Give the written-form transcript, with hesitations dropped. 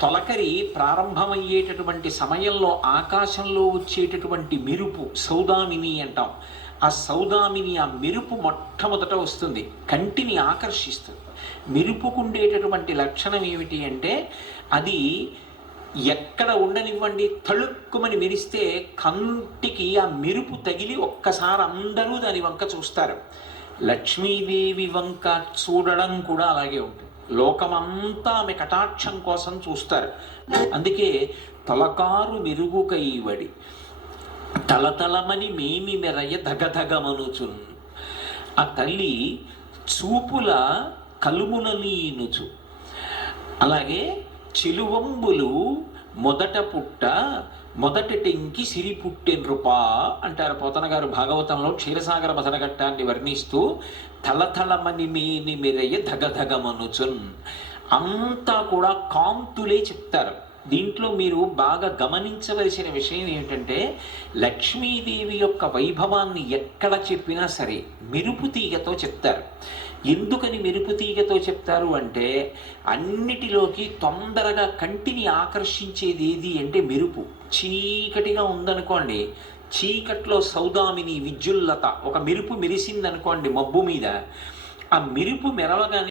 తొలకరి ప్రారంభమయ్యేటటువంటి సమయంలో ఆకాశంలో వచ్చేటటువంటి మెరుపు సౌదామిని అంటాం. ఆ సౌదామిని, ఆ మెరుపు మొట్టమొదట వస్తుంది, కంటిని ఆకర్షిస్తుంది. మెరుపుకుండేటటువంటి లక్షణం ఏమిటి అంటే, అది ఎక్కడ ఉండనివ్వండి, తళుక్కుమని మెరిస్తే కంటికి ఆ మెరుపు తగిలి ఒక్కసారి అందరూ దాని వంక చూస్తారు. లక్ష్మీదేవి వంక చూడడం కూడా అలాగే ఉంటుంది. లోకమంతా ఆమె కటాక్షం కోసం చూస్తారు. అందుకే తొలకారు మెరుగు కైవడి తలతలమని మేమి మెరయ ధగధగమనుచున్. ఆ తల్లి చూపుల కలుమున నీనుచు. అలాగే చెలువంబులు మొదట పుట్ట మొదటి టెంకి సిరి పుట్టెన్రుపా అంటారు పోతన గారు భాగవతంలో క్షీరసాగర మథనఘట్టాన్ని వర్ణిస్తూ. తలతలమని మేని మెరయ ధగధగమనుచున్ అంతా కూడా కాంతులే చెప్తారు. దీంట్లో మీరు బాగా గమనించవలసిన విషయం ఏమిటంటే, లక్ష్మీదేవి యొక్క వైభవాన్ని ఎక్కడ చెప్పినా సరే మెరుపు తీగతో చెప్తారు. ఎందుకని మెరుపు తీగతో చెప్తారు అంటే, అన్నిటిలోకి తొందరగా కంటిని ఆకర్షించేది ఏది అంటే మెరుపు. చీకటిగా ఉందనుకోండి, చీకట్లో సౌదామిని విద్యుల్లత ఒక మెరుపు మెరిసిందనుకోండి మబ్బు మీద, ఆ మెరుపు మెరవగానే